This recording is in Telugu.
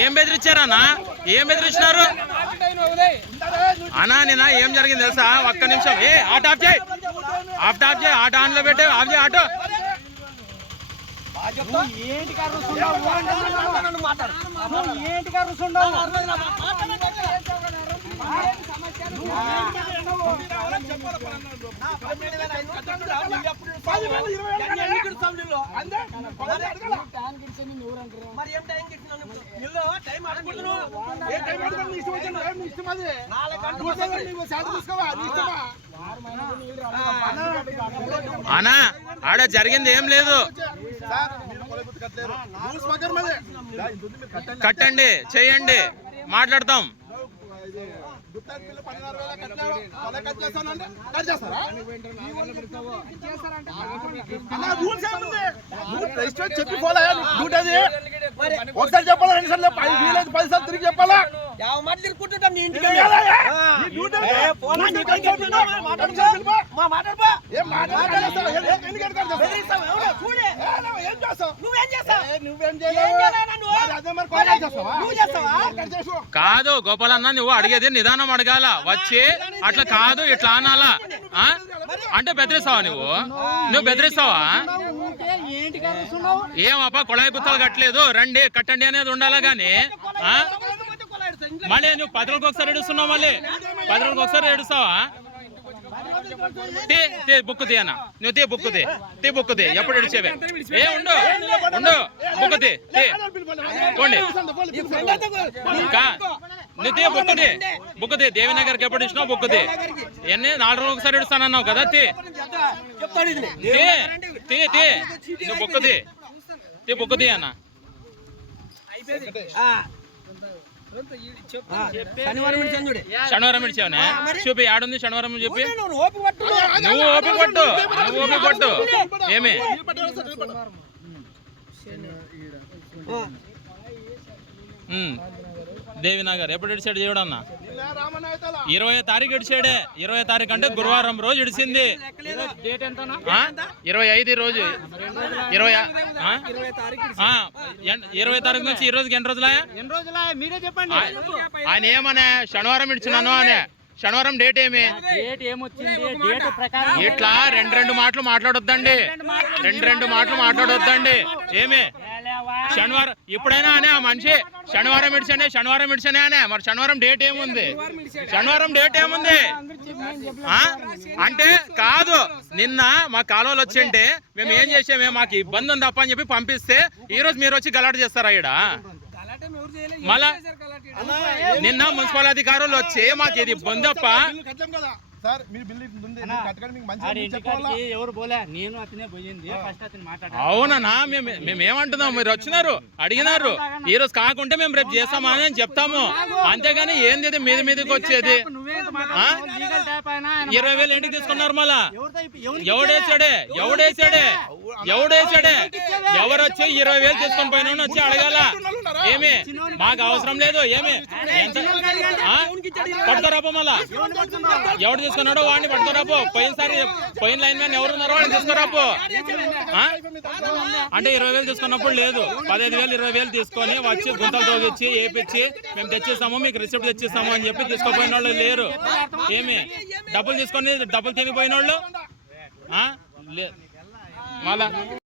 ఏం బెదిరించారన్నా? ఏం బెదిరించినారు అన్నా? నిన్న ఏం జరిగింది తెలుసా? ఒక్క నిమిషం. ఆటో ఆఫ్ చేయి, ఆటో ఆన్ లో పెట్టే, ఆఫ్ చేయి ఆటో. అన్నా ఆడ జరిగింది ఏం లేదు. కట్టండి, చేయండి, మాట్లాడతాం. చెప్పి పోలే ఒకసారి చెప్పాలా, రెండు సార్లు 10 సార్లు తిరిగి చెప్పాలా? కాదు గోపాలన్న, నువ్వు అడిగేది నిదానం అడగాల. వచ్చి అట్లా కాదు ఇట్లా అనాలా? అంటే బెదిరిస్తావా? నువ్వు బెదిరిస్తావా? ఏమప్పా కొళాయి గుత్తలు కట్టలేదు, రండి కట్టండి అనేది ఉండాలా గాని మళ్ళీ నువ్వు 10 రోజులకు ఒకసారి ఏడుస్తున్నావు, మళ్ళీ 10 రోజులకు ఒకసారి ఏడుస్తావా? బుక్కు తీ అన్న, నువ్వు బుక్కు తీ. ఎప్పుడు ఏడిచేవే? ఉండు బుక్కు పోండి. బుక్కు తీ. దేవినగర్కి ఎప్పుడు ఇచ్చినావు? బుక్కు తీ. 4 రోజులకు ఒకసారి ఏడుస్తానన్నావు కదా, నువ్వు బుక్కు తీ అన్న. శనివారం ఇచ్చావునే చూపి, ఆడుంది శనివారం చెప్పి. నువ్వు ఓపిక పట్టు. ఏమి దేవినగర్ ఎప్పుడు ఇడిచాడు చేయడన్నా? 20వ తారీఖు ఇడిచాడే. 20వ తారీఖు అంటే గురువారం రోజు ఇడిచింది. 25 రోజు, 20వ తారీఖు నుంచి ఈ రోజుకి ఎన్ని రోజులా? మీరే చెప్పండి. ఆయన ఏమనే శనివారం ఇడిచినాను అనే. శనివారం డేట్ ఏమి? ఇట్లా రెండు మాటలు మాట్లాడొద్దండి. ఏమి శనివారం ఇప్పుడైనా అనే ఆ మనిషి శనివారం ఇడిచనే అనే. మరి శనివారం డేట్ ఏముంది? అంటే కాదు, నిన్న మా కాలువలు వచ్చింటే మేము ఏం చేసామే, మాకు ఇబ్బంది ఉంది తప్ప అని చెప్పి పంపిస్తే ఈ రోజు మీరు వచ్చి గలాట చేస్తారా ఈడ? మళ్ళా నిన్న మున్సిపల్ అధికారులు వచ్చి మాకు ఇది ఇబ్బంది తప్ప అవునన్నా. మేమేమంటున్నాం, మీరు వచ్చినారు అడిగినారు, ఈ రోజు కాకుంటే మేము రేపు చేస్తామా అని చెప్తాము. అంతేగాని ఏంది మీదికి వచ్చేది? 20,000 ఇంటికి తీసుకున్నారు. మళ్ళా ఎవడేసాడే? ఎవరు వచ్చి 20,000 తీసుకొని పోయిన వచ్చి అడగాల? ఏమి మాకు అవసరం లేదు. ఏమి పడతారాపో? మళ్ళా ఎవడు తీసుకున్నాడో వాడిని పడతారాపో. పోయిన లైన్ మ్యాన్ ఎవరున్నారో వాడిని తీసుకురాపో. అంటే 20,000 తీసుకున్నప్పుడు లేదు, 15,000 20,000 తీసుకొని వచ్చి గుంతలు తోగిచ్చి ఏపిచ్చి మేము తెచ్చిస్తాము, మీకు రిసిప్ట్ తెచ్చిస్తాము అని చెప్పి తీసుకోపోయిన వాళ్ళు లేరు. ఏమి డబ్బులు తీసుకొని డబ్బులు తినిపోయిన వాళ్ళు మళ్ళా